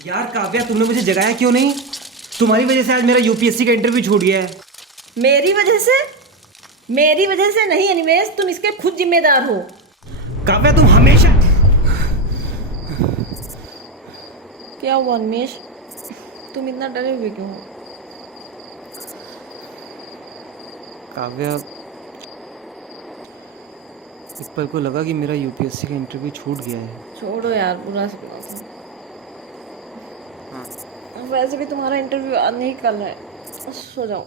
यार काव्या, तुमने मुझे जगाया क्यों नहीं? तुम्हारी वजह से आज मेरा यूपीएससी का इंटरव्यू छूट गया है। मेरी वजह से? मेरी वजह से नहीं अनिमेष, तुम इसके खुद जिम्मेदार हो। काव्या, तुम हमेशा... क्या हुआ अनिमेष, तुम इतना डरे हुए क्यों हो? काव्या, इस पल को लगा कि मेरा यूपीएससी का इंटरव्यू छूट गया है। छोड़ो यार, बुरा सुना तुम। हाँ। वैसे भी तुम्हारा इंटरव्यू आज नहीं कल है, सो जाओ।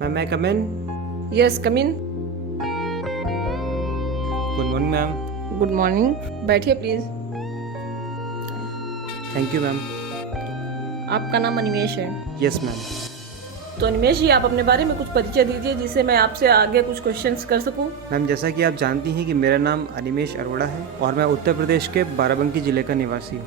मैम, मैं come in? Yes come in. Good morning ma'am. Good morning, बैठिए प्लीज। Thank you ma'am. आपका नाम अनिमेष है? Yes ma'am. तो अनिमेष जी, आप अपने बारे में कुछ परिचय दीजिए जिससे मैं आपसे आगे कुछ क्वेश्चंस कर सकूं। मैम, जैसा कि आप जानती हैं कि मेरा नाम अनिमेष अरोड़ा है और मैं उत्तर प्रदेश के बाराबंकी जिले का निवासी हूँ।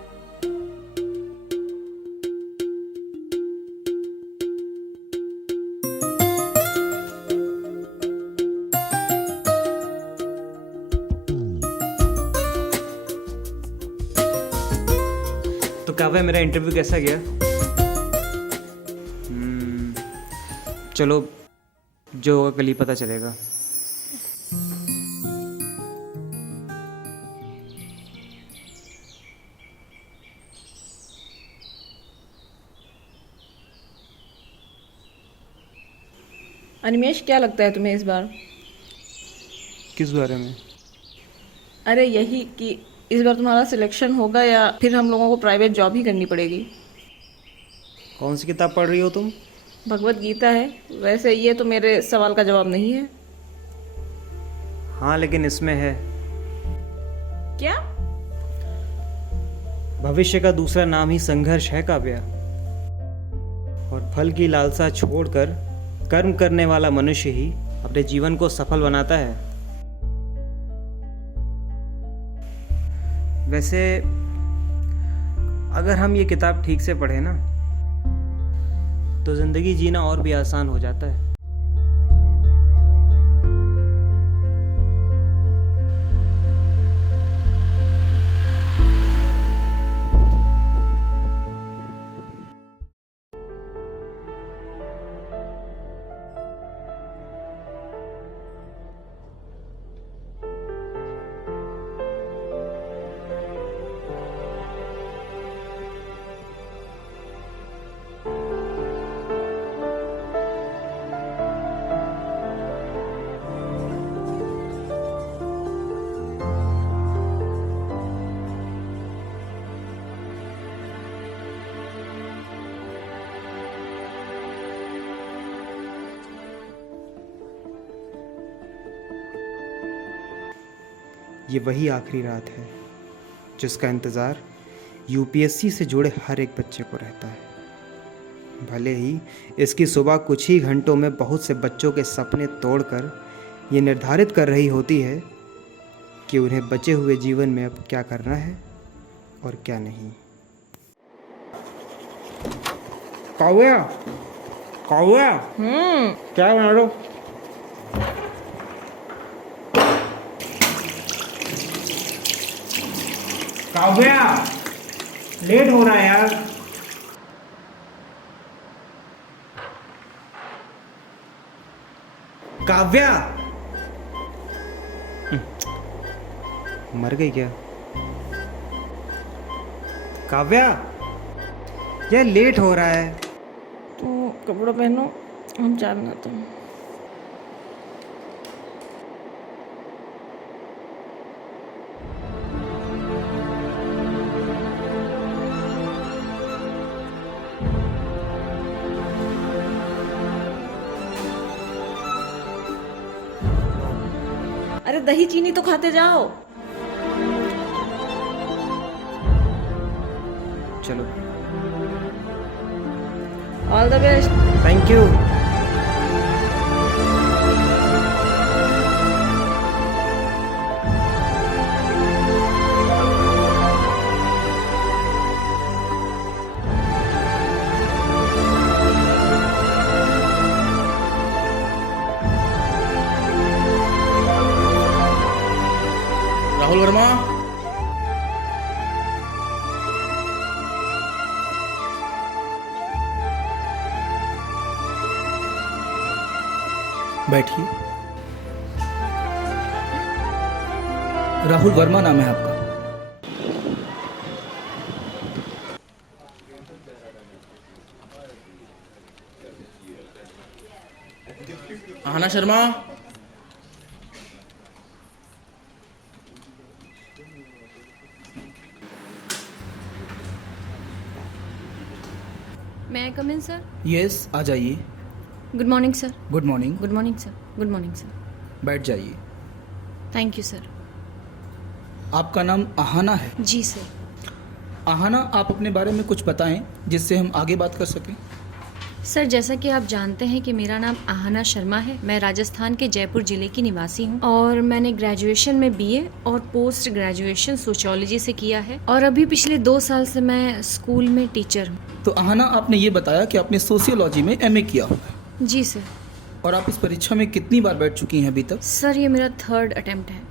तो काव्या, मेरा इंटरव्यू कैसा गया? चलो, जो होगा कल ही पता चलेगा। अनिमेष, क्या लगता है तुम्हें इस बार? किस बारे में? अरे यही कि इस बार तुम्हारा सिलेक्शन होगा या फिर हम लोगों को प्राइवेट जॉब ही करनी पड़ेगी। कौन सी किताब पढ़ रही हो तुम? भगवत गीता है। वैसे ये तो मेरे सवाल का जवाब नहीं है। हाँ, लेकिन इसमें है। क्या? भविष्य का दूसरा नाम ही संघर्ष है काव्या। और फल की लालसा छोड़कर कर्म करने वाला मनुष्य ही अपने जीवन को सफल बनाता है। वैसे अगर हम ये किताब ठीक से पढ़े ना, तो जिंदगी जीना और भी आसान हो जाता है। ये वही आखिरी रात है जिसका इंतज़ार यूपीएससी से जुड़े हर एक बच्चे को रहता है। भले ही इसकी सुबह कुछ ही घंटों में बहुत से बच्चों के सपने तोड़कर ये निर्धारित कर रही होती है कि उन्हें बचे हुए जीवन में अब क्या करना है और क्या नहीं। काव्या, काव्या, क्या बना रहे हो? काव्या, लेट हो रहा है यार। काव्या, मर गई क्या? काव्या, यार लेट हो रहा है। तो कपड़ा पहनो, हम चाय बनाते हैं। अरे दही चीनी तो खाते जाओ। चलो, all the best. Thank you. बैठिए। राहुल वर्मा नाम है आपका। Aahna Sharma. May I come in, sir? Yes, आ जाइए। Good morning, sir. Good morning. Good morning, sir. Good morning, sir. बैठ जाइए। Thank you, sir. आपका नाम आहाना है। जी सर। आहाना, आप अपने बारे में कुछ बताएं जिससे हम आगे बात कर सकें। सर, जैसा कि आप जानते हैं कि मेरा नाम आहाना शर्मा है। मैं राजस्थान के जयपुर जिले की निवासी हूँ और मैंने ग्रेजुएशन में बीए और पोस्ट ग्रेजुएशन सोशियोलॉजी से किया है और अभी पिछले 2 साल से मैं स्कूल में टीचर हूँ। तो आहाना, आपने ये बताया कि आपने सोशियोलॉजी में एमए किया हुआ है जी सर। और आप इस परीक्षा में कितनी बार बैठ चुकी हैं अभी तक? सर, ये मेरा 3rd अटेम्प्ट है।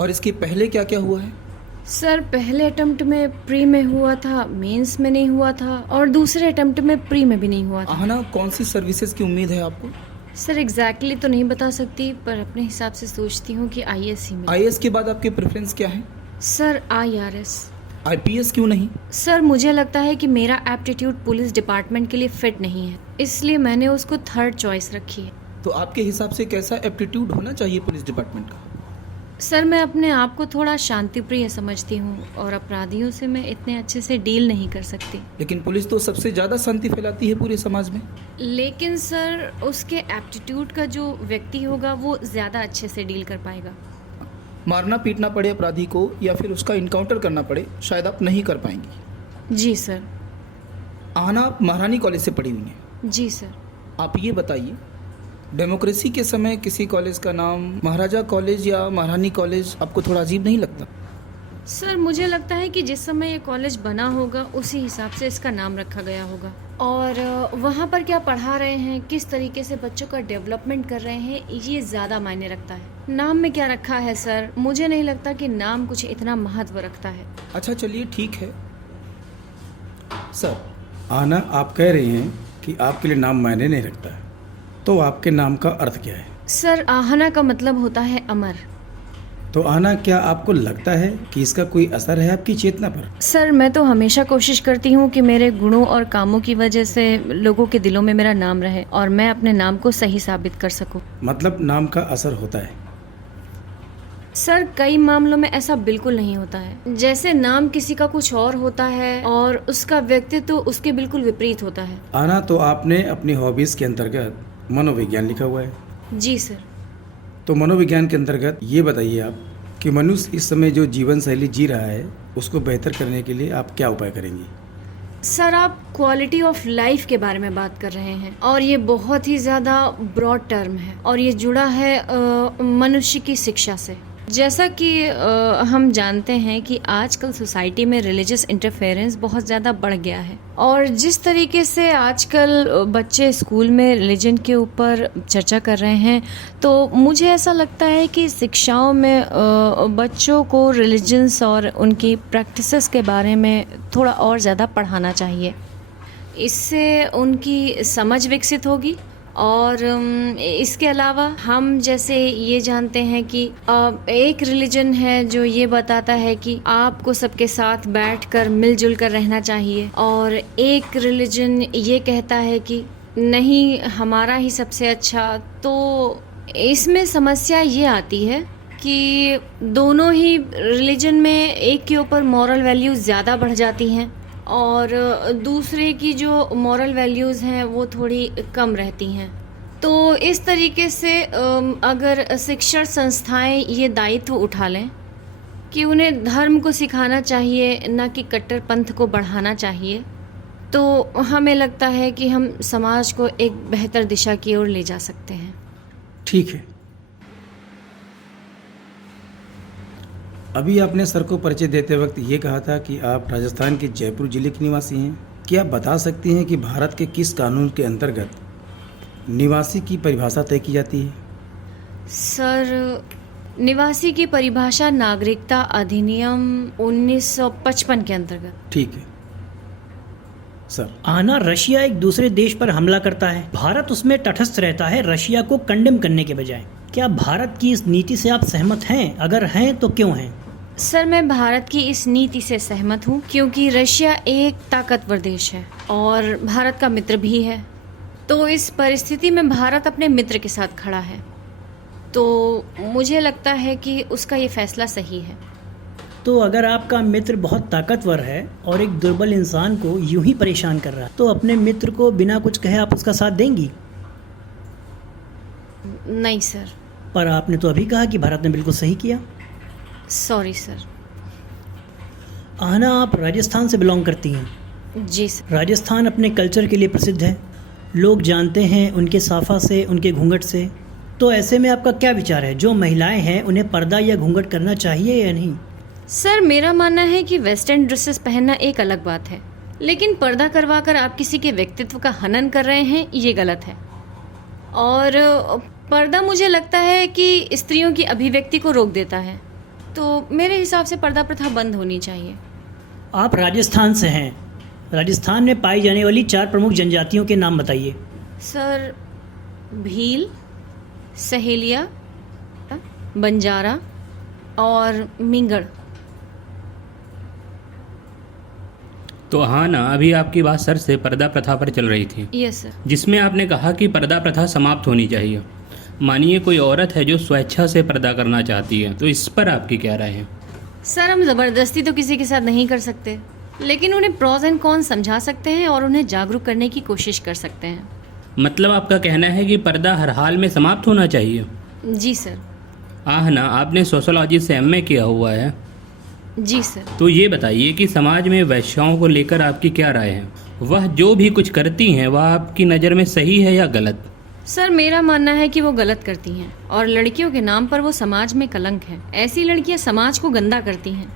और इसके पहले क्या क्या हुआ है? सर, पहले अटेम्प्ट में प्री में हुआ था, मेंस में नहीं हुआ था और दूसरे अटेम्प्ट में प्री में भी नहीं हुआ था। आहाना, कौन सी सर्विसेज की उम्मीद है आपको? सर, एग्जैक्टली तो नहीं बता सकती पर अपने हिसाब से सोचती हूँ कि आईएएस ही में। आईएएस के बाद आपके प्रेफरेंस क्या है? Sir, IRS. आईपीएस क्यों नहीं? सर, मुझे लगता है कि मेरा एप्टीट्यूड पुलिस डिपार्टमेंट के लिए फिट नहीं है, इसलिए मैंने उसको 3rd चॉइस रखी है। तो आपके हिसाब से कैसा एप्टीट्यूड होना चाहिए पुलिस डिपार्टमेंट का? सर, मैं अपने आप को थोड़ा शांतिप्रिय समझती हूँ और अपराधियों से मैं इतने अच्छे से डील नहीं कर सकती। लेकिन पुलिस तो सबसे ज़्यादा शांति फैलाती है पूरे समाज में। लेकिन सर, उसके एप्टीट्यूड का जो व्यक्ति होगा वो ज़्यादा अच्छे से डील कर पाएगा। मारना पीटना पड़े अपराधी को या फिर उसका इनकाउंटर करना पड़े, शायद आप नहीं कर पाएंगी। जी सर। आहाना, आप महारानी कॉलेज से पढ़ी हुई हैं। जी सर। आप ये बताइए, डेमोक्रेसी के समय किसी कॉलेज का नाम महाराजा कॉलेज या महारानी कॉलेज आपको थोड़ा अजीब नहीं लगता? सर, मुझे लगता है कि जिस समय ये कॉलेज बना होगा उसी हिसाब से इसका नाम रखा गया होगा और वहाँ पर क्या पढ़ा रहे हैं, किस तरीके से बच्चों का डेवलपमेंट कर रहे हैं, ये ज़्यादा मायने रखता है। नाम में क्या रखा है सर, मुझे नहीं लगता कि नाम कुछ इतना महत्व रखता है। अच्छा, चलिए ठीक है। सर, आना, आप कह रही हैं कि आपके लिए नाम मायने नहीं रखता है, तो आपके नाम का अर्थ क्या है? सर, आहना का मतलब होता है अमर। तो आना, क्या आपको लगता है कि इसका कोई असर है आपकी चेतना पर? सर, मैं तो हमेशा कोशिश करती हूँ कि मेरे गुणों और कामों की वजह से लोगों के दिलों में मेरा नाम रहे और मैं अपने नाम को सही साबित कर सकूँ। मतलब नाम का असर होता है? सर, कई मामलों में ऐसा बिल्कुल नहीं होता है। जैसे नाम किसी का कुछ और होता है और उसका व्यक्तित्व उसके बिल्कुल विपरीत होता है। आना, तो आपने अपनी हॉबीज के अंतर्गत मनोविज्ञान लिखा हुआ है। जी सर। तो मनोविज्ञान के अंतर्गत ये बताइए आप कि मनुष्य इस समय जो जीवन शैली जी रहा है उसको बेहतर करने के लिए आप क्या उपाय करेंगी? सर, आप क्वालिटी ऑफ लाइफ के बारे में बात कर रहे हैं और ये बहुत ही ज़्यादा ब्रॉड टर्म है और ये जुड़ा है मनुष्य की शिक्षा से। जैसा कि हम जानते हैं कि आजकल सोसाइटी में रिलीजियस इंटरफेरेंस बहुत ज़्यादा बढ़ गया है और जिस तरीके से आजकल बच्चे स्कूल में रिलीजन के ऊपर चर्चा कर रहे हैं, तो मुझे ऐसा लगता है कि शिक्षाओं में बच्चों को रिलीजन्स और उनकी प्रैक्टिसेस के बारे में थोड़ा और ज़्यादा पढ़ाना चाहिए। इससे उनकी समझ विकसित होगी और इसके अलावा हम जैसे ये जानते हैं कि एक रिलीजन है जो ये बताता है कि आपको सबके साथ बैठकर मिलजुल कर रहना चाहिए और एक रिलीजन ये कहता है कि नहीं, हमारा ही सबसे अच्छा। तो इसमें समस्या ये आती है कि दोनों ही रिलीजन में एक के ऊपर मॉरल वैल्यूज़ ज़्यादा बढ़ जाती हैं और दूसरे की जो मॉरल वैल्यूज़ हैं वो थोड़ी कम रहती हैं। तो इस तरीके से अगर शिक्षण संस्थाएं ये दायित्व उठा लें कि उन्हें धर्म को सिखाना चाहिए, न कि कट्टरपंथ को बढ़ाना चाहिए, तो हमें लगता है कि हम समाज को एक बेहतर दिशा की ओर ले जा सकते हैं। ठीक है। अभी आपने सर को परिचय देते वक्त ये कहा था कि आप राजस्थान के जयपुर जिले की निवासी हैं। क्या आप बता सकती हैं कि भारत के किस कानून के अंतर्गत निवासी की परिभाषा तय की जाती है? सर, निवासी की परिभाषा नागरिकता अधिनियम 1955 के अंतर्गत। ठीक है। सर। आना, रशिया एक दूसरे देश पर हमला करता है, भारत उसमें तटस्थ रहता है रशिया को कंडेम करने के बजाय। क्या भारत की इस नीति से आप सहमत हैं? अगर हैं तो क्यों हैं? सर, मैं भारत की इस नीति से सहमत हूँ क्योंकि रशिया एक ताकतवर देश है और भारत का मित्र भी है। तो इस परिस्थिति में भारत अपने मित्र के साथ खड़ा है, तो मुझे लगता है कि उसका ये फैसला सही है। तो अगर आपका मित्र बहुत ताकतवर है और एक दुर्बल इंसान को यूं ही परेशान कर रहा है, तो अपने मित्र को बिना कुछ कहे आप उसका साथ देंगी? नहीं सर। पर आपने तो अभी कहा कि भारत ने बिल्कुल सही किया। Sorry sir. आहना, आप राजस्थान से बिलोंग करती हैं। जी सर। राजस्थान अपने कल्चर के लिए प्रसिद्ध है, लोग जानते हैं उनके साफा से, उनके घूंघट से। तो ऐसे में आपका क्या विचार है, जो महिलाएं हैं उन्हें पर्दा या घूंघट करना चाहिए या नहीं? सर, मेरा मानना है कि वेस्टर्न ड्रेसेस पहनना एक अलग बात है, लेकिन पर्दा करवाकर आप किसी के व्यक्तित्व का हनन कर रहे हैं, ये गलत है। और पर्दा मुझे लगता है कि स्त्रियों की अभिव्यक्ति को रोक देता है, तो मेरे हिसाब से पर्दा प्रथा बंद होनी चाहिए। आप राजस्थान से हैं, राजस्थान में पाई जाने वाली 4 प्रमुख जनजातियों के नाम बताइए। सर, भील, सहेलिया, बंजारा और मिंगड़। तो हाँ ना, अभी आपकी बात सर से पर्दा प्रथा पर चल रही थी। Yes sir. जिसमें आपने कहा कि पर्दा प्रथा समाप्त होनी चाहिए। मानिए कोई औरत है जो स्वेच्छा से पर्दा करना चाहती है, तो इस पर आपकी क्या राय है? सर, हम ज़बरदस्ती तो किसी के साथ नहीं कर सकते, लेकिन उन्हें प्रोज एंड कॉन्स समझा सकते हैं और उन्हें जागरूक करने की कोशिश कर सकते हैं। मतलब आपका कहना है कि पर्दा हर हाल में समाप्त होना चाहिए? जी सर। आहना, आपने सोशोलॉजी से एमए किया हुआ है। जी सर। तो ये बताइए कि समाज में वैश्याओं को लेकर आपकी क्या राय है? वह जो भी कुछ करती हैं वह आपकी नज़र में सही है या गलत? सर, मेरा मानना है कि वो गलत करती हैं और लड़कियों के नाम पर वो समाज में कलंक है। ऐसी लड़कियां समाज को गंदा करती हैं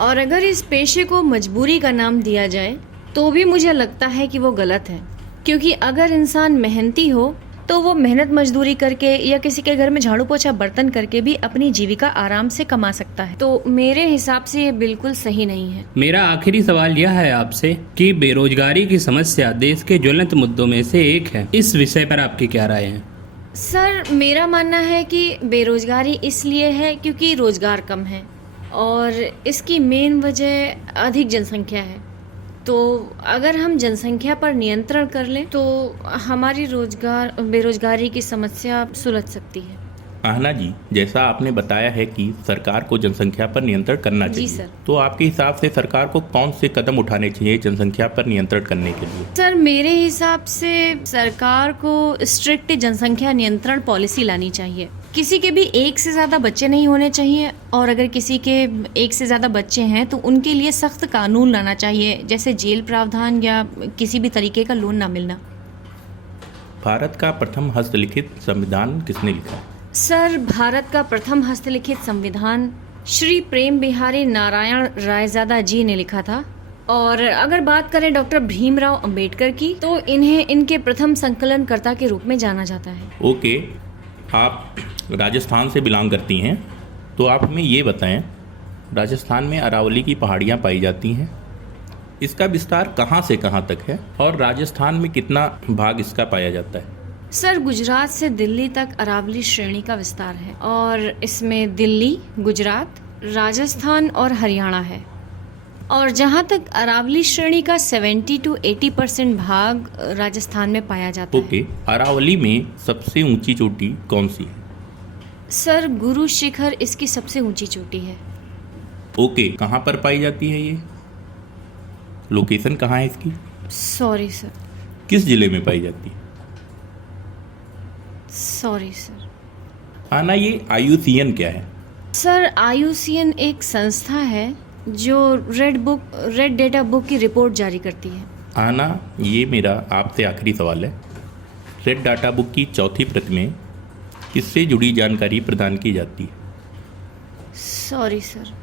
और अगर इस पेशे को मजबूरी का नाम दिया जाए तो भी मुझे लगता है कि वो गलत है, क्योंकि अगर इंसान मेहनती हो तो वो मेहनत मजदूरी करके या किसी के घर में झाड़ू पोछा बर्तन करके भी अपनी जीविका आराम से कमा सकता है। तो मेरे हिसाब से ये बिल्कुल सही नहीं है। मेरा आखिरी सवाल यह है आपसे कि बेरोजगारी की समस्या देश के ज्वलंत मुद्दों में से एक है। इस विषय पर आपकी क्या राय है? सर, मेरा मानना है कि बेरोजगारी इसलिए है क्योंकि रोजगार कम है और इसकी मेन वजह अधिक जनसंख्या है। तो अगर हम जनसंख्या पर नियंत्रण कर लें तो हमारी बेरोजगारी की समस्या सुलझ सकती है। आहना जी, जैसा आपने बताया है कि सरकार को जनसंख्या पर नियंत्रण करना चाहिए, जी सर। तो आपके हिसाब से सरकार को कौन से कदम उठाने चाहिए जनसंख्या पर नियंत्रण करने के लिए? सर, मेरे हिसाब से सरकार को स्ट्रिक्ट जनसंख्या नियंत्रण पॉलिसी लानी चाहिए। किसी के भी एक से ज़्यादा बच्चे नहीं होने चाहिए और अगर किसी के एक से ज़्यादा बच्चे हैं तो उनके लिए सख्त कानून लाना चाहिए, जैसे जेल प्रावधान या किसी भी तरीके का लोन ना मिलना। भारत का प्रथम हस्तलिखित संविधान किसने लिखा है? सर, भारत का प्रथम हस्तलिखित संविधान श्री प्रेम बिहारी नारायण रायजादा जी ने लिखा था। और अगर बात करें डॉक्टर भीमराव अंबेडकर की, तो इन्हें इनके प्रथम संकलनकर्ता के रूप में जाना जाता है। ओके, आप राजस्थान से बिलोंग करती हैं, तो आप हमें ये बताएं, राजस्थान में अरावली की पहाड़ियाँ पाई जाती हैं, इसका विस्तार कहाँ से कहाँ तक है और राजस्थान में कितना भाग इसका पाया जाता है? सर, गुजरात से दिल्ली तक अरावली श्रेणी का विस्तार है और इसमें दिल्ली, गुजरात, राजस्थान और हरियाणा है। और जहाँ तक अरावली श्रेणी का 70 to 80% भाग राजस्थान में पाया जाता है। ओके, अरावली में सबसे ऊंची चोटी कौन सी है? सर, गुरु शिखर इसकी सबसे ऊंची चोटी है। ओके, कहाँ पर पाई जाती है ये? लोकेशन कहाँ है इसकी? Sorry sir. किस जिले में पाई जाती है? Sorry sir. आना, ये IUCN क्या है? सर, IUCN एक संस्था है जो रेड डेटा बुक की रिपोर्ट जारी करती है। आना, ये मेरा आपसे आखिरी सवाल है। रेड डाटा बुक की चौथी प्रति में किससे जुड़ी जानकारी प्रदान की जाती है? Sorry sir.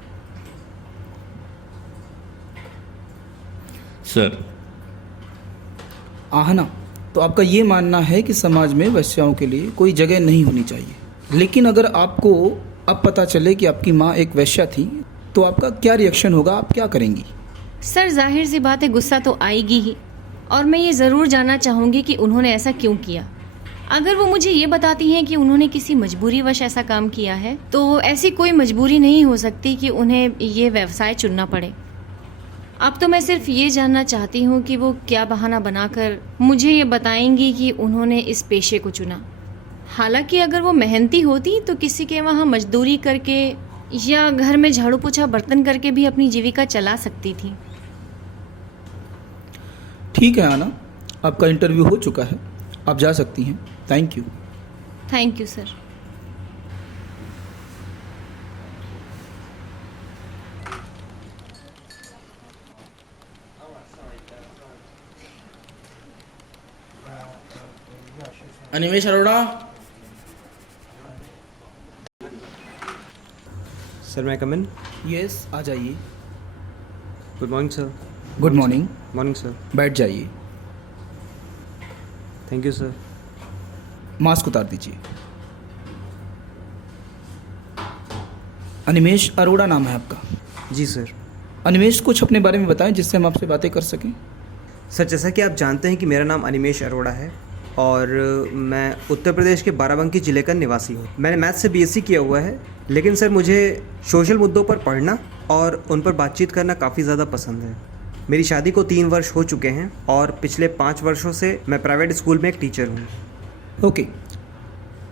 सर, आहना, तो आपका ये मानना है कि समाज में वैश्याओं के लिए कोई जगह नहीं होनी चाहिए, लेकिन अगर आपको अब पता चले कि आपकी माँ एक वैश्या थी तो आपका क्या रिएक्शन होगा, आप क्या करेंगी? सर, जाहिर सी बात है गुस्सा तो आएगी ही, और मैं ये ज़रूर जानना चाहूँगी कि उन्होंने ऐसा क्यों किया। अगर वो मुझे ये बताती हैं कि उन्होंने किसी मजबूरीवश ऐसा काम किया है, तो ऐसी कोई मजबूरी नहीं हो सकती कि उन्हें ये व्यवसाय चुनना पड़े। अब तो मैं सिर्फ ये जानना चाहती हूँ कि वो क्या बहाना बनाकर मुझे ये बताएंगी कि उन्होंने इस पेशे को चुना। हालांकि अगर वो मेहनती होती तो किसी के वहाँ मजदूरी करके या घर में झाड़ू पोछा बर्तन करके भी अपनी जीविका चला सकती थी। ठीक है आना, आपका इंटरव्यू हो चुका है, आप जा सकती हैं। Thank you. Thank you sir. Animesh Arora. Sir मैं कम इन? यस, आ जाइए। Good morning sir. Good morning. Morning sir. बैठ जाइए। Thank you sir. मास्क उतार दीजिए। अनिमेश अरोड़ा नाम है आपका? जी सर। अनिमेश, कुछ अपने बारे में बताएं जिससे हम आपसे बातें कर सकें। सर जैसा कि आप जानते हैं कि मेरा नाम अनिमेश अरोड़ा है और मैं उत्तर प्रदेश के बाराबंकी ज़िले का निवासी हूँ। मैंने मैथ्स से बीएससी किया हुआ है, लेकिन सर मुझे सोशल मुद्दों पर पढ़ना और उन पर बातचीत करना काफ़ी ज़्यादा पसंद है। मेरी शादी को 3 वर्ष हो चुके हैं और पिछले 5 वर्षों से मैं प्राइवेट स्कूल में एक टीचर हूँ। ओके,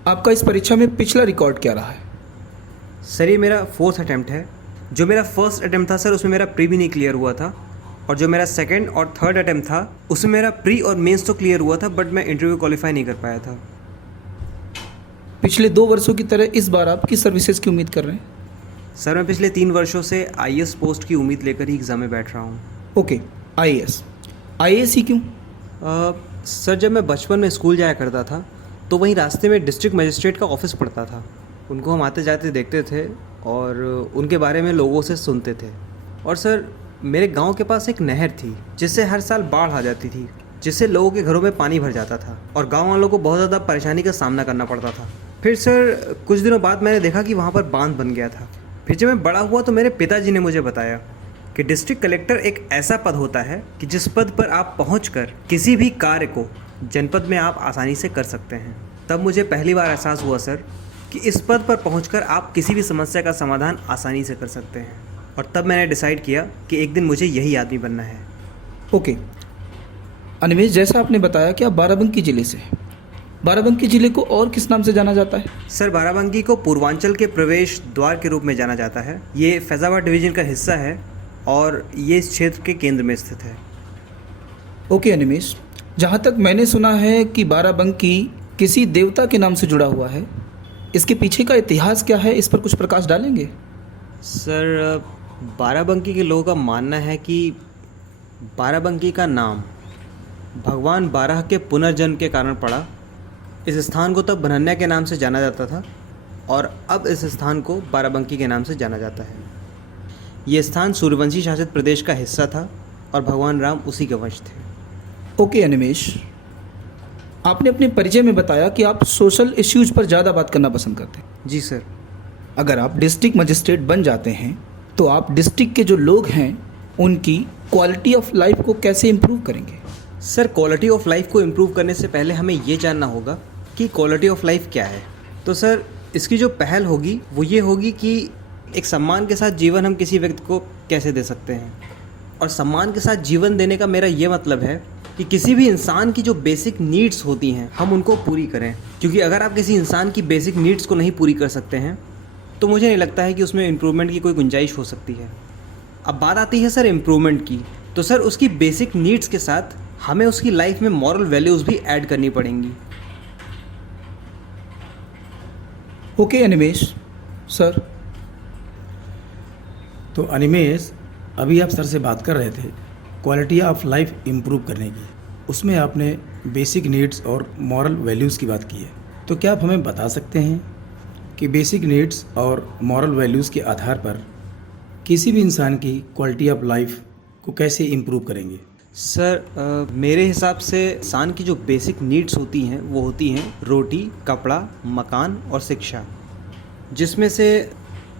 आपका इस परीक्षा में पिछला रिकॉर्ड क्या रहा है? सर ये मेरा 4th अटैम्प्ट है। जो मेरा फर्स्ट अटैम्प्ट था सर उसमें मेरा प्री भी नहीं क्लियर हुआ था, और जो मेरा 2nd और 3rd अटैम्प्ट था उसमें मेरा प्री और मेंस तो क्लियर हुआ था, बट मैं इंटरव्यू क्वालिफाई नहीं कर पाया था। पिछले 2 वर्षों की तरह इस बार आप किस सर्विसेज की उम्मीद कर रहे हैं? सर मैं पिछले 3 वर्षों से आईएएस पोस्ट की उम्मीद लेकर ही एग्ज़ाम में बैठ रहा हूँ। Okay, IAS. आईएएस ही क्यों? सर जब मैं बचपन में स्कूल जाया करता था तो वहीं रास्ते में डिस्ट्रिक्ट मजिस्ट्रेट का ऑफिस पड़ता था। उनको हम आते जाते देखते थे और उनके बारे में लोगों से सुनते थे। और सर मेरे गांव के पास एक नहर थी जिससे हर साल बाढ़ आ जाती थी, जिससे लोगों के घरों में पानी भर जाता था और गांव वालों को बहुत ज़्यादा परेशानी का सामना करना पड़ता था। फिर सर कुछ दिनों बाद मैंने देखा कि वहाँ पर बांध बन गया था। फिर जब मैं बड़ा हुआ तो मेरे पिताजी ने मुझे बताया कि डिस्ट्रिक्ट कलेक्टर एक ऐसा पद होता है कि जिस पद पर आप पहुंचकर किसी भी कार्य को जनपद में आप आसानी से कर सकते हैं। तब मुझे पहली बार एहसास हुआ सर कि इस पद पर पहुंचकर आप किसी भी समस्या का समाधान आसानी से कर सकते हैं, और तब मैंने डिसाइड किया कि एक दिन मुझे यही आदमी बनना है। ओके अनिमेश, जैसा आपने बताया कि आप बाराबंकी ज़िले से हैं, बाराबंकी ज़िले को और किस नाम से जाना जाता है? सर बाराबंकी को पूर्वांचल के प्रवेश द्वार के रूप में जाना जाता है। ये फैज़ाबाद डिवीज़न का हिस्सा है और ये इस क्षेत्र के केंद्र में स्थित है। ओके अनिमेश, जहाँ तक मैंने सुना है कि बाराबंकी किसी देवता के नाम से जुड़ा हुआ है, इसके पीछे का इतिहास क्या है, इस पर कुछ प्रकाश डालेंगे? सर बाराबंकी के लोगों का मानना है कि बाराबंकी का नाम भगवान बारह के पुनर्जन्म के कारण पड़ा। इस स्थान को तब भनन्या के नाम से जाना जाता था और अब इस स्थान को बाराबंकी के नाम से जाना जाता है। ये स्थान सूर्यवंशी शासित प्रदेश का हिस्सा था और भगवान राम उसी के वंश थे। ओके अनिमेश, आपने अपने परिचय में बताया कि आप सोशल इश्यूज पर ज़्यादा बात करना पसंद करते हैं। जी सर। अगर आप डिस्ट्रिक्ट मजिस्ट्रेट बन जाते हैं तो आप डिस्ट्रिक्ट के जो लोग हैं उनकी क्वालिटी ऑफ लाइफ को कैसे इम्प्रूव करेंगे? सर क्वालिटी ऑफ लाइफ को इम्प्रूव करने से पहले हमें ये जानना होगा कि क्वालिटी ऑफ लाइफ क्या है। तो सर इसकी जो पहल होगी वो ये होगी कि एक सम्मान के साथ जीवन हम किसी व्यक्ति को कैसे दे सकते हैं। और सम्मान के साथ जीवन देने का मेरा ये मतलब है कि किसी भी इंसान की जो बेसिक नीड्स होती हैं हम उनको पूरी करें, क्योंकि अगर आप किसी इंसान की बेसिक नीड्स को नहीं पूरी कर सकते हैं तो मुझे नहीं लगता है कि उसमें इम्प्रूवमेंट की कोई गुंजाइश हो सकती है। अब बात आती है सर इम्प्रूवमेंट की, तो सर उसकी बेसिक नीड्स के साथ हमें उसकी लाइफ में मॉरल वैल्यूज़ भी ऐड करनी पड़ेंगी। Okay Animesh sir. तो अनिमेश, अभी आप सर से बात कर रहे थे क्वालिटी ऑफ लाइफ इम्प्रूव करने की, उसमें आपने बेसिक नीड्स और मॉरल वैल्यूज़ की बात की है। तो क्या आप हमें बता सकते हैं कि बेसिक नीड्स और मॉरल वैल्यूज़ के आधार पर किसी भी इंसान की क्वालिटी ऑफ लाइफ को कैसे इम्प्रूव करेंगे? सर मेरे हिसाब से इंसान की जो बेसिक नीड्स होती हैं वो होती हैं रोटी, कपड़ा, मकान और शिक्षा,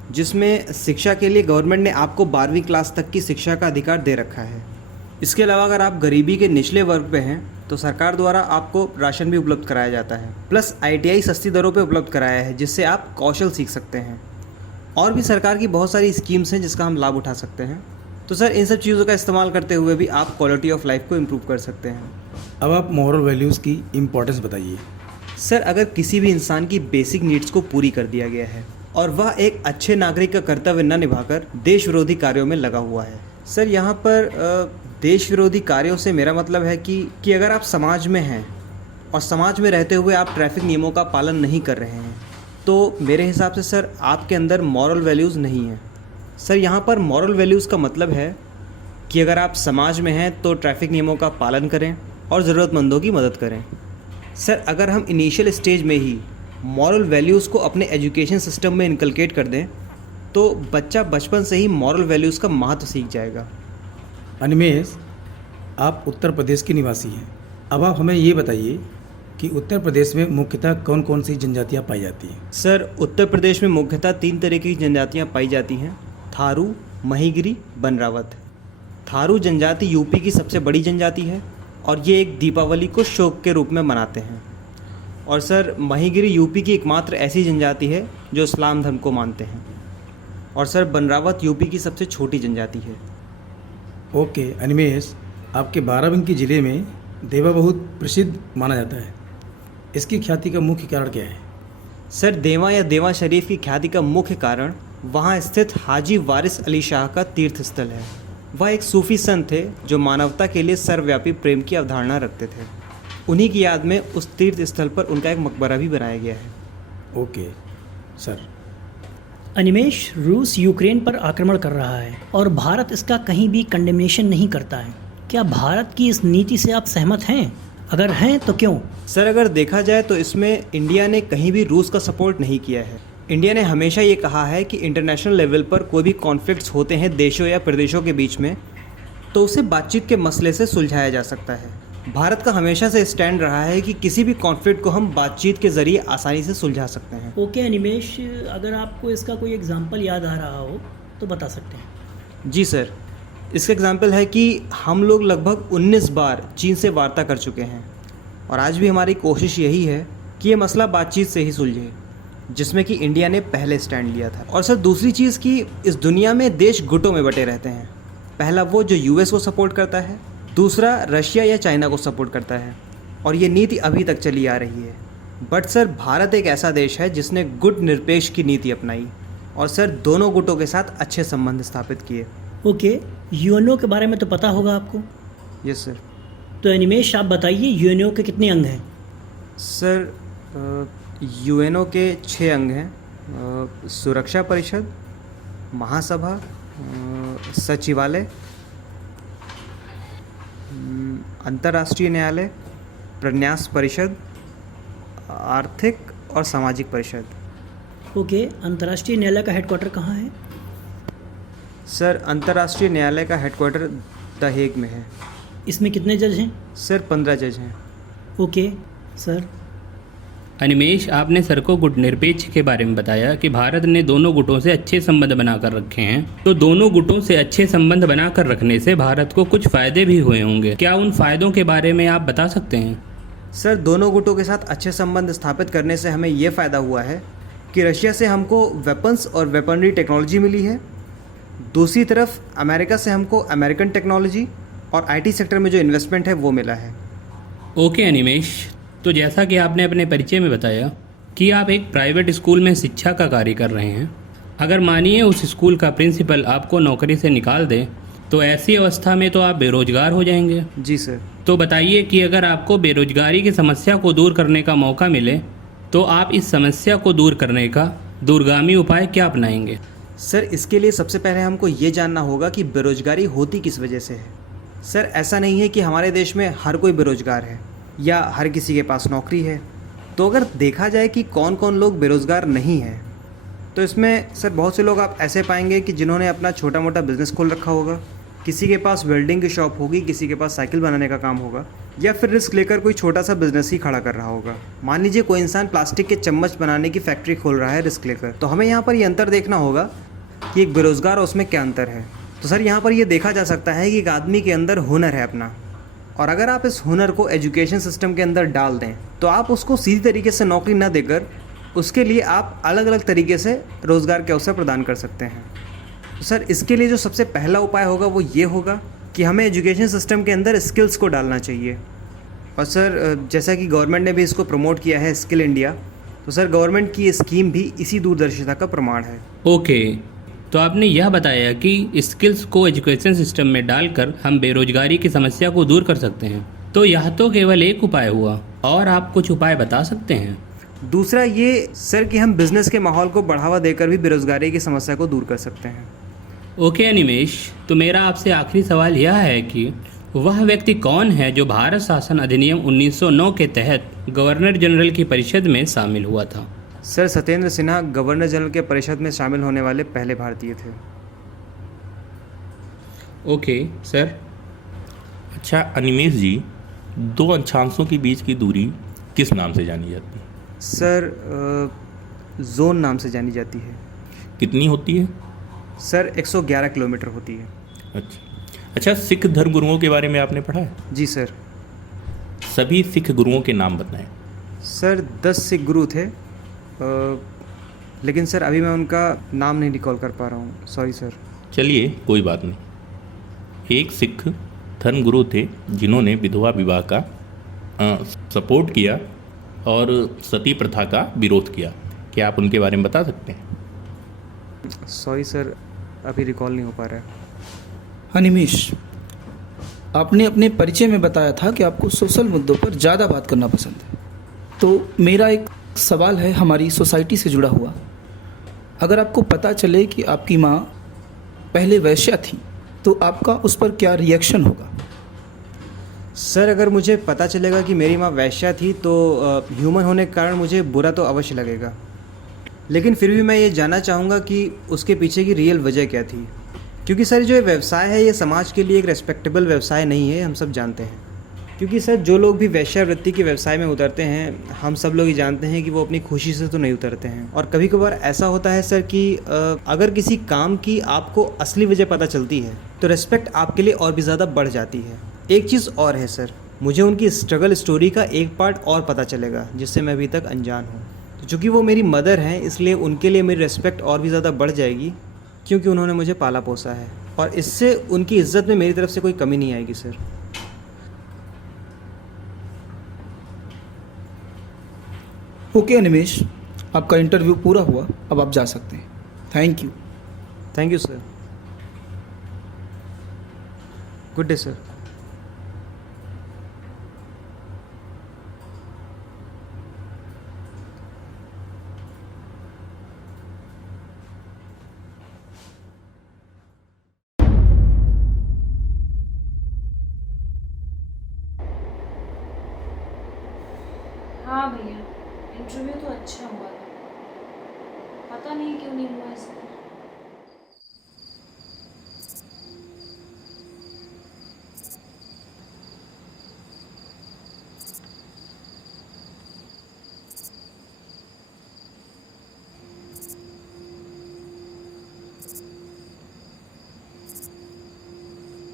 जिसमें शिक्षा के लिए गवर्नमेंट ने आपको 12वीं क्लास तक की शिक्षा का अधिकार दे रखा है। इसके अलावा अगर आप गरीबी के निचले वर्ग पे हैं तो सरकार द्वारा आपको राशन भी उपलब्ध कराया जाता है, प्लस ITI सस्ती दरों पे उपलब्ध कराया है जिससे आप कौशल सीख सकते हैं। और भी सरकार की बहुत सारी स्कीम्स हैं जिसका हम लाभ उठा सकते हैं। तो सर इन सब चीज़ों का इस्तेमाल करते हुए भी आप क्वालिटी ऑफ लाइफ को इम्प्रूव कर सकते हैं। अब आप मॉरल वैल्यूज़ की इम्पोर्टेंस बताइए। सर अगर किसी भी इंसान की बेसिक नीड्स को पूरी कर दिया गया है और वह एक अच्छे नागरिक का कर्तव्य न निभाकर देश विरोधी कार्यों में लगा हुआ है। सर यहाँ पर देश विरोधी कार्यों से मेरा मतलब है कि अगर आप समाज में हैं और समाज में रहते हुए आप ट्रैफिक नियमों का पालन नहीं कर रहे हैं तो मेरे हिसाब से सर आपके अंदर मॉरल वैल्यूज़ नहीं है। सर यहाँ पर मॉरल वैल्यूज़ का मतलब है कि अगर आप समाज में हैं तो ट्रैफिक नियमों का पालन करें और ज़रूरतमंदों की मदद करें। सर अगर हम इनिशियल स्टेज में ही मॉरल वैल्यूज़ को अपने एजुकेशन सिस्टम में इनकलकेट कर दें तो बच्चा बचपन से ही मॉरल वैल्यूज़ का महत्व सीख जाएगा। अनिमेश, आप उत्तर प्रदेश के निवासी हैं। अब आप हमें ये बताइए कि उत्तर प्रदेश में मुख्यतः कौन कौन सी जनजातियाँ पाई जाती हैं? सर उत्तर प्रदेश में मुख्यतः 3 तरह की जनजातियाँ पाई जाती हैं, थारू, महिगिरी, बनरावत। थारू जनजाति यूपी की सबसे बड़ी जनजाति है और ये एक दीपावली को शौक के रूप में मनाते हैं। और सर महिगिरी यूपी की एकमात्र ऐसी जनजाति है जो इस्लाम धर्म को मानते हैं। और सर बनरावत यूपी की सबसे छोटी जनजाति है। ओके अनिमेश, आपके बाराबंकी ज़िले में देवा बहुत प्रसिद्ध माना जाता है। इसकी ख्याति का मुख्य कारण क्या है? सर देवा या देवा शरीफ की ख्याति का मुख्य कारण वहाँ स्थित हाजी वारिस अली शाह का तीर्थ स्थल है। वह एक सूफी संत थे जो मानवता के लिए सर्वव्यापी प्रेम की अवधारणा रखते थे। उन्हीं की याद में उस तीर्थ स्थल पर उनका एक मकबरा भी बनाया गया है। Okay sir. अनिमेश, रूस यूक्रेन पर आक्रमण कर रहा है और भारत इसका कहीं भी कंडेमनेशन नहीं करता है। क्या भारत की इस नीति से आप सहमत हैं? अगर हैं तो क्यों? सर अगर देखा जाए तो इसमें इंडिया ने कहीं भी रूस का सपोर्ट नहीं किया है। इंडिया ने हमेशा ये कहा है कि इंटरनेशनल लेवल पर कोई भी कॉन्फ्लिक्ट्स होते हैं देशों या प्रदेशों के बीच में तो उसे बातचीत के मसले से सुलझाया जा सकता है। भारत का हमेशा से स्टैंड रहा है कि किसी भी कॉन्फ्लिक्ट को हम बातचीत के ज़रिए आसानी से सुलझा सकते हैं। ओके अनिमेश, अगर आपको इसका कोई एग्जांपल याद आ रहा हो तो बता सकते हैं। जी सर, इसका एग्जाम्पल है कि हम लोग लगभग 19 बार चीन से वार्ता कर चुके हैं और आज भी हमारी कोशिश यही है कि ये मसला बातचीत से ही सुलझे, जिसमें कि इंडिया ने पहले स्टैंड लिया था। और सर दूसरी चीज़ कि इस दुनिया में देश गुटों में बटे रहते हैं। पहला वो जो यूएस को सपोर्ट करता है, दूसरा रशिया या चाइना को सपोर्ट करता है और ये नीति अभी तक चली आ रही है। बट सर भारत एक ऐसा देश है जिसने गुट निरपेक्ष की नीति अपनाई और सर दोनों गुटों के साथ अच्छे संबंध स्थापित किए। ओके, यूएनओ के बारे में तो पता होगा आपको? Yes sir. तो अनिमेश, आप बताइए यूएनओ के कितने अंग हैं? सर यूएनओ के 6 अंग हैं। सुरक्षा परिषद, महासभा, सचिवालय, अंतर्राष्ट्रीय न्यायालय, प्रन्यास परिषद, आर्थिक और सामाजिक परिषद। ओके, अंतर्राष्ट्रीय न्यायालय का हेडक्वार्टर कहाँ है? सर अंतर्राष्ट्रीय न्यायालय का हेडक्वार्टर द हेग में है। इसमें कितने जज हैं? सर 15 जज हैं। Okay sir. अनिमेश, आपने सर को गुट निरपेक्ष के बारे में बताया कि भारत ने दोनों गुटों से अच्छे संबंध बनाकर रखे हैं। तो दोनों गुटों से अच्छे संबंध बनाकर रखने से भारत को कुछ फ़ायदे भी हुए होंगे। क्या उन फ़ायदों के बारे में आप बता सकते हैं? सर दोनों गुटों के साथ अच्छे संबंध स्थापित करने से हमें ये फ़ायदा हुआ है कि रशिया से हमको वेपन्स और वेपनरी टेक्नोलॉजी मिली है। दूसरी तरफ अमेरिका से हमको अमेरिकन टेक्नोलॉजी और आईटी सेक्टर में जो इन्वेस्टमेंट है वो मिला है। ओके अनिमेश, तो जैसा कि आपने अपने परिचय में बताया कि आप एक प्राइवेट स्कूल में शिक्षा का कार्य कर रहे हैं। अगर मानिए उस स्कूल का प्रिंसिपल आपको नौकरी से निकाल दे तो ऐसी अवस्था में तो आप बेरोजगार हो जाएंगे। जी सर। तो बताइए कि अगर आपको बेरोजगारी की समस्या को दूर करने का मौका मिले तो आप इस समस्या को दूर करने का दूरगामी उपाय क्या अपनाएंगे? सर इसके लिए सबसे पहले हमको ये जानना होगा कि बेरोजगारी होती किस वजह से है। सर ऐसा नहीं है कि हमारे देश में हर कोई बेरोजगार है या हर किसी के पास नौकरी है। तो अगर देखा जाए कि कौन कौन लोग बेरोज़गार नहीं हैं तो इसमें सर बहुत से लोग आप ऐसे पाएंगे कि जिन्होंने अपना छोटा मोटा बिज़नेस खोल रखा होगा, किसी के पास वेल्डिंग की शॉप होगी, किसी के पास साइकिल बनाने का काम होगा, या फिर रिस्क लेकर कोई छोटा सा बिजनेस ही खड़ा कर रहा होगा। मान लीजिए कोई इंसान प्लास्टिक के चम्मच बनाने की फैक्ट्री खोल रहा है रिस्क लेकर, तो हमें यहाँ पर ये अंतर देखना होगा कि एक बेरोज़गार और उसमें क्या अंतर है। तो सर यहाँ पर ये देखा जा सकता है कि एक आदमी के अंदर हुनर है अपना, और अगर आप इस हुनर को एजुकेशन सिस्टम के अंदर डाल दें तो आप उसको सीधी तरीके से नौकरी ना देकर उसके लिए आप अलग अलग तरीके से रोज़गार के अवसर प्रदान कर सकते हैं। तो सर इसके लिए जो सबसे पहला उपाय होगा वो ये होगा कि हमें एजुकेशन सिस्टम के अंदर स्किल्स को डालना चाहिए। और सर जैसा कि गवर्नमेंट ने भी इसको प्रमोट किया है स्किल इंडिया, तो सर गवर्नमेंट की ये स्कीम भी इसी दूरदर्शिता का प्रमाण है। ओके, तो आपने यह बताया कि स्किल्स को एजुकेशन सिस्टम में डालकर हम बेरोजगारी की समस्या को दूर कर सकते हैं। तो यह तो केवल एक उपाय हुआ, और आप कुछ उपाय बता सकते हैं? दूसरा ये सर कि हम बिज़नेस के माहौल को बढ़ावा देकर भी बेरोजगारी की समस्या को दूर कर सकते हैं। ओके अनिमेश, तो मेरा आपसे आखिरी सवाल यह है कि वह व्यक्ति कौन है जो भारत शासन अधिनियम 1909 के तहत गवर्नर जनरल की परिषद में शामिल हुआ था? Sir Satyendra Sinha governor general के परिषद में शामिल होने वाले पहले भारतीय थे। Okay sir. अच्छा अनिमेश जी, दो अक्षांशों के बीच की दूरी किस नाम से जानी जाती है? सर जोन नाम से जानी जाती है। कितनी होती है? सर 111 किलोमीटर होती है। अच्छा, सिख धर्म गुरुओं के बारे में आपने पढ़ा है? जी सर। सभी सिख गुरुओं के नाम बताएं। सर 10 सिख गुरु थे, लेकिन सर अभी मैं उनका नाम नहीं रिकॉल कर पा रहा हूँ, सॉरी सर। चलिए कोई बात नहीं। एक सिख धर्म गुरु थे जिन्होंने विधवा विवाह का सपोर्ट किया और सती प्रथा का विरोध किया। क्या आप उनके बारे में बता सकते हैं? सॉरी सर, अभी रिकॉल नहीं हो पा रहा है। अनिमेश, आपने अपने परिचय में बताया था कि आपको सोशल मुद्दों पर ज़्यादा बात करना पसंद है। तो मेरा एक सवाल है हमारी सोसाइटी से जुड़ा हुआ। अगर आपको पता चले कि आपकी माँ पहले वैश्या थी तो आपका उस पर क्या रिएक्शन होगा? सर अगर मुझे पता चलेगा कि मेरी माँ वैश्या थी तो ह्यूमन होने के कारण मुझे बुरा तो अवश्य लगेगा, लेकिन फिर भी मैं ये जानना चाहूँगा कि उसके पीछे की रियल वजह क्या थी। क्योंकि सर जो ये व्यवसाय है ये समाज के लिए एक रेस्पेक्टेबल व्यवसाय नहीं है, हम सब जानते हैं। क्योंकि सर जो लोग भी वैश्यावृत्ति के व्यवसाय में उतरते हैं, हम सब लोग ही जानते हैं कि वो अपनी खुशी से तो नहीं उतरते हैं। और कभी कभार ऐसा होता है सर कि अगर किसी काम की आपको असली वजह पता चलती है तो रिस्पेक्ट आपके लिए और भी ज़्यादा बढ़ जाती है। एक चीज़ और है सर, मुझे उनकी स्ट्रगल स्टोरी का एक पार्ट और पता चलेगा जिससे मैं अभी तक अनजान हूँ। तो चूँकि वो मेरी मदर हैं इसलिए उनके लिए मेरी रिस्पेक्ट और भी ज़्यादा बढ़ जाएगी, क्योंकि उन्होंने मुझे पाला पोसा है, और इससे उनकी इज्जत में मेरी तरफ से कोई कमी नहीं आएगी सर। ओके अनिमेश, आपका इंटरव्यू पूरा हुआ, अब आप जा सकते हैं। Thank you. Thank you sir. Good day sir. हाँ भैया, इंटरव्यू तो अच्छा हुआ था, पता नहीं क्यों नहीं हुआ इसका।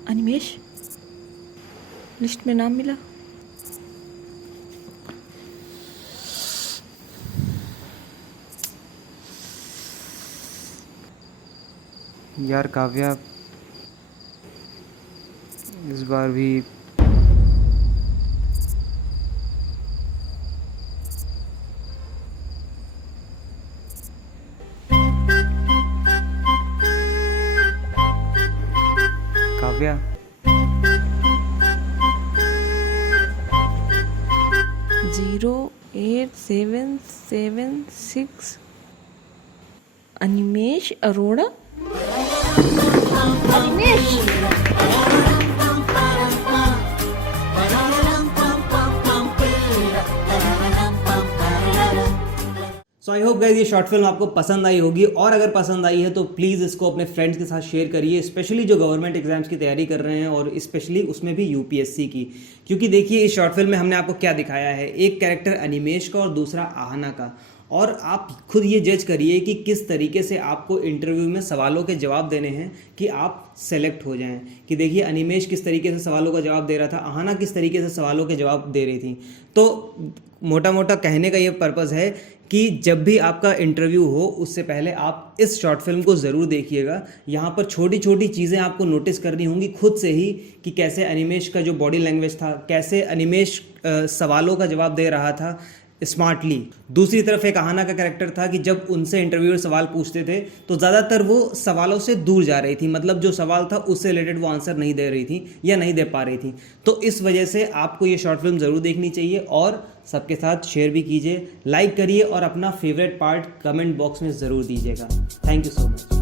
अनिमेश, लिस्ट में नाम मिला? यार काव्या, इस बार भी काव्या, 08776 अनिमेश अरोड़ा। सो आई होप गाइस ये शॉर्ट फिल्म आपको पसंद आई होगी, और अगर पसंद आई है तो प्लीज़ इसको अपने फ्रेंड्स के साथ शेयर करिए, स्पेशली जो गवर्नमेंट एग्जाम्स की तैयारी कर रहे हैं और स्पेशली उसमें भी यूपीएससी की। क्योंकि देखिए इस शॉर्ट फिल्म में हमने आपको क्या दिखाया है, एक कैरेक्टर अनिमेश का और दूसरा आहना का, और आप खुद ये जज करिए कि किस तरीके से आपको इंटरव्यू में सवालों के जवाब देने हैं कि आप सेलेक्ट हो जाएं। कि देखिए अनिमेश किस तरीके से सवालों का जवाब दे रहा था, अहाना किस तरीके से सवालों के जवाब दे रही थी। तो मोटा मोटा कहने का ये पर्पज़ है कि जब भी आपका इंटरव्यू हो उससे पहले आप इस शॉर्ट फिल्म को ज़रूर देखिएगा। यहाँ पर छोटी छोटी चीज़ें आपको नोटिस करनी होंगी खुद से ही कि कैसे अनिमेश का जो बॉडी लैंग्वेज था, कैसे अनिमेश सवालों का जवाब दे रहा था स्मार्टली। दूसरी तरफ एक अहाना का कैरेक्टर था कि जब उनसे इंटरव्यूअर सवाल पूछते थे तो ज़्यादातर वो सवालों से दूर जा रही थी, मतलब जो सवाल था उससे रिलेटेड वो आंसर नहीं दे रही थी या नहीं दे पा रही थी। तो इस वजह से आपको ये शॉर्ट फिल्म ज़रूर देखनी चाहिए और सबके साथ शेयर भी कीजिए, लाइक करिए और अपना फेवरेट पार्ट कमेंट बॉक्स में ज़रूर दीजिएगा। Thank you so much.